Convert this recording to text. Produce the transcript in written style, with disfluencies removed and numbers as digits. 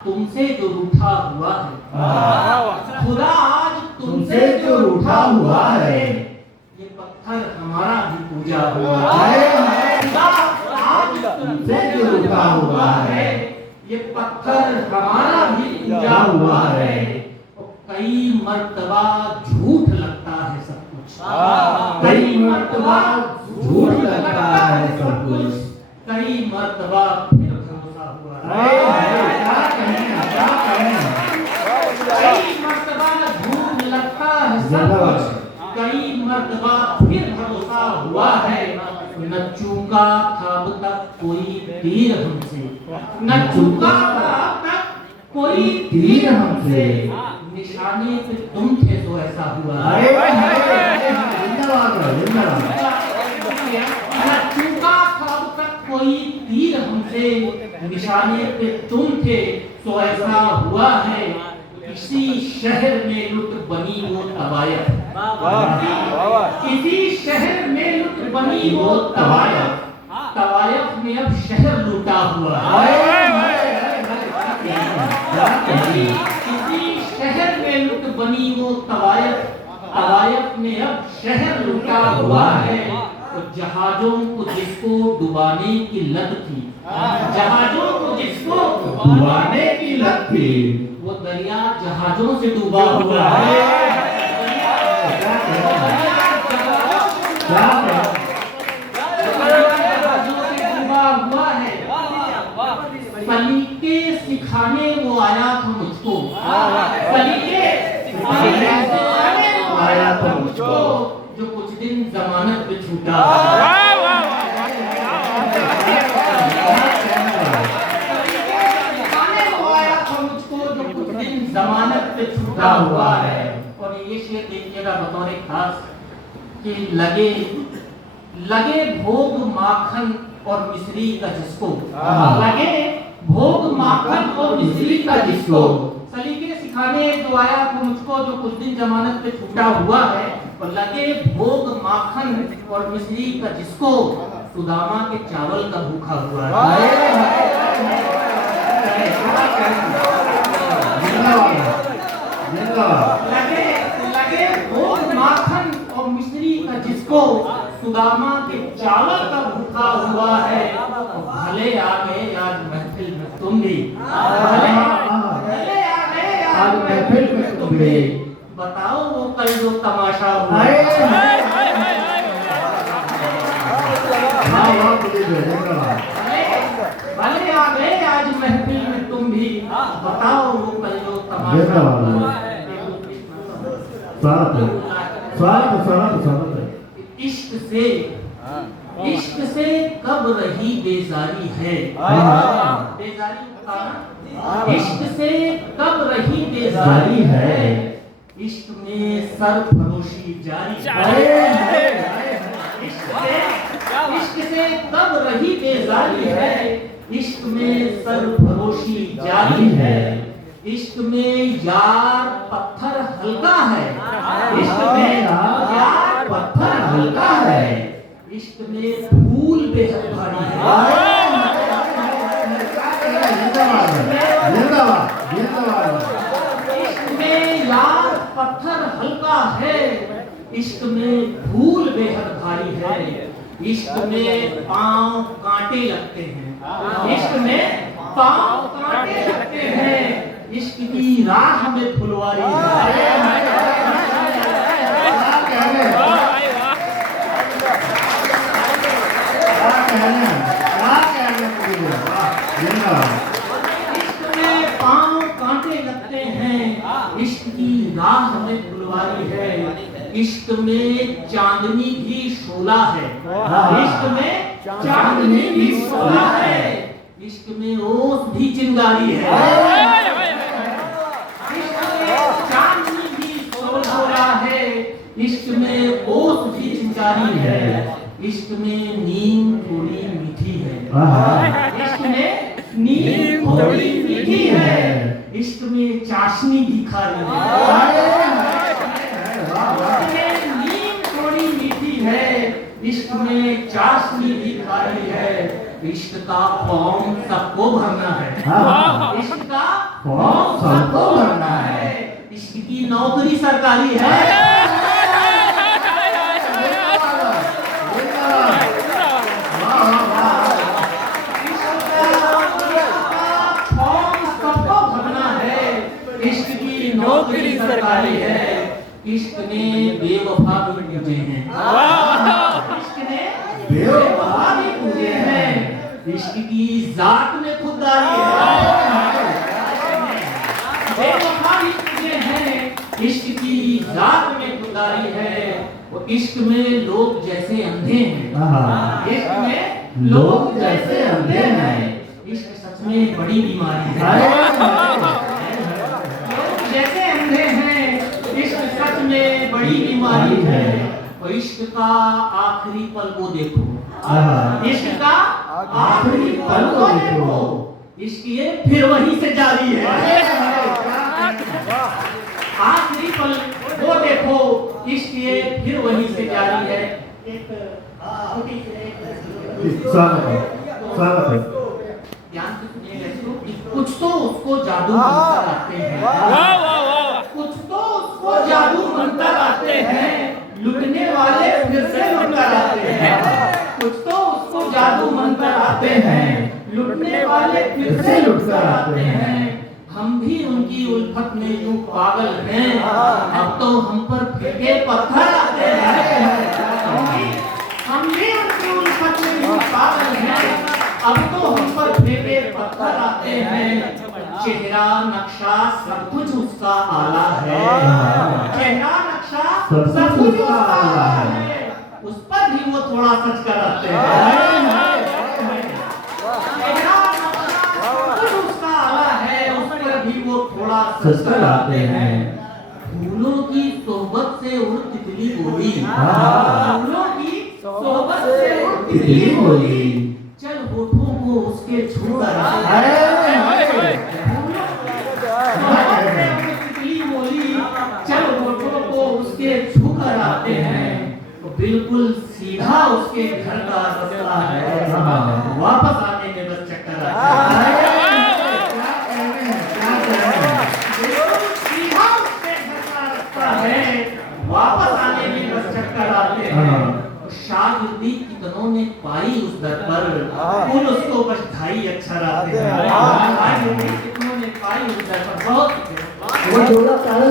तुमसे जो रूठा हुआ है, खुदा आज तुमसे जो रूठा हुआ है, ये पत्थर हमारा भी पूजा हुआ है। खुदा आज तुमसे जो रूठा हुआ है, ये पत्थर हमारा भी पूजा हुआ है। कई मर्तबा झूठ लगता है सब कुछ, कई मर्तबा झूठ लगता है सब कुछ, कई मर्तबा फिर भरोसा हुआ है। कई मर्तबा झूठ लगता है सब कुछ, कई मर्तबा फिर भरोसा हुआ है। न चूका था अब तक कोई तीर हमसे, न चूका था अब तक कोई तीर हमसे, निशाने पे तुम थे तो ऐसा हुआ। न चूका था अब तक कोई तीर हमसे, निशाने पे तुम थे तो ऐसा हुआ है। इसी शहर में लुट बनी वो तवायफ, इसी शहर में लुट बनी वो तवायफ, तवायफ में अब शहर लूटा हुआ है। इसी शहर में लुट बनी वो तवायफ, तवायफ में अब शहर लूटा हुआ है। तो जहाजों को जिसको डुबाने की लत थी, जहाजों को जिसको डुबाने की लत थी, वो दरिया जहाजों से डूबा हुआ है। जहाजों से डूबा हुआ है। सलीके सिखाने वो आया था मुझको, सलीके सिखाने वो आया था मुझको, जो कुछ दिन जमानत पे छूटा। जमानत पे छूटा हुआ है। और ये शेर देखिएगा बतौर खास कि लगे लगे भोग माखन और मिश्री का जिसको, लगे भोग माखन और मिश्री का जिसको, सलीके सिखाने जो आया तो मुझको, जो कुछ दिन जमानत पे छूटा हुआ है। और लगे भोग माखन और मिश्री का जिसको, सुदामा के चावल का भूखा हुआ है। लगे भोग माखन और मिश्री का जिसको, सुदामा के चावल का भूखा हुआ है। भले आ गए आज महफिल में तुम भी, भले आ गए आज महफिल में तुम भी, बताओ वो कल जो तमाशा हुआ। भले आ गए आज महफिल में तुम भी, बताओ वो कल जो तमाशा हुआ। इश्क से कब रही बेजारी है, बेजारी का इश्क से कब रही बेजारी है, इश्क में सरफरोशी जारी है। इश्क से कब रही बेजारी है, इश्क में सरफरोशी जारी है। इश्क में यार पत्थर हल्का है, इश्क में यार पत्थर हल्का है, इश्क में फूल बेहद भारी है। इश्क में यार पत्थर हल्का है, इश्क में फूल बेहद भारी है। इश्क में पांव कांटे लगते हैं, इश्क में पांव कांटे लगते हैं, इश्क की राह में फुलवारी है। इश्क में पांव कांटे लगते हैं, इश्क की राह में फुलवारी है। इश्क में चांदनी भी शोला है, इश्क में चांदनी भी शोला है, इश्क में ओस भी चिंगारी है। चांदनी भी शोला है, इश्क में ओस भी चिंगारी है, इश्क में नींद थोड़ी मीठी है, इश्क में नींद थोड़ी मीठी है, इश्क में चाशनी भी खारी है। नींद थोड़ी मीठी है, इश्क में चाशनी भी खारी है। इश्क का फॉर्म सबको भरना है, इश्क का फॉर्म सबको भरना है। इश्क की नौकरी सरकारी है। फॉर्म सबको भरना है। इश्क की नौकरी सरकारी है। इश्क ने बेवफा भी पूजे हैं। इश्क ने बेवफा भी पूजे हैं। इश्क की जात में खुदाई है। बेवफा भी पूजे हैं। इश्क की जात में खुदाई है। वो इश्क में लोग जैसे अंधे हैं। इश्क में लोग जैसे अंधे हैं। इश्क सच में बड़ी बीमारी है। लोग जैसे अंधे हैं। इश्क सच में बड़ी बीमारी है। और इश्क का आखिरी पल को देखो। इश्क का आखिरी पल को देखो। इश्क ये फिर वहीं से जारी है। आखिरी पल वो देखो। इश्क ये फिर वहीं से जारी है। एक छोटी स्वागत है। ध्यान से सुनिएगा इसको कि कुछ तो उसको जादू मंत्र आते हैं। कुछ तो उसको जादू मंत्र आते हैं। लुटने वाले फिर से लुट कर आते हैं। कुछ तो उसको जादू मंत्र आते हैं। लुटने वाले फिर से लुट कर आते हैं। हम भी उनकी उल्फत में यूं पागल हैं। अब तो हम पर फेंके पत्थर आते हैं। हम भी उनकी उल्फत में यूं पागल हैं। अब तो हम पर फेंके पत्थर आते हैं। चेहरा नक्शा सब कुछ उसका आला है। चेहरा नक्शा सब कुछ उसका आला है। उस पर भी वो थोड़ा सच कर आते हैं। चेहरा नक्शा सब कुछ उसका आला है। उस पर भी वो थोड़ा सच कर आते हैं। फूलों की सोहबत से उड़ तितली बोली। फूलों की सोहबत से उड़ तितली बोली। चल होठों को उसके छू कर तितली बोली। चल होठों को उसके छू कर आते हैं। तो बिल्कुल सीधा उसके घर का रास्ता है। वापस आने में बस चक्कर आता है। बिल्कुल सीधा उसके घर का रास्ता है। वापस आने में बस चक्कर आते हैं। शागिर्दी कितनों ने पाई उस दर पर। फूल उसको बस ढाई अक्षर आते हैं। शागिर्दी कितनों ने पाई उस दर पर। बहुत वो जोड़ा ताला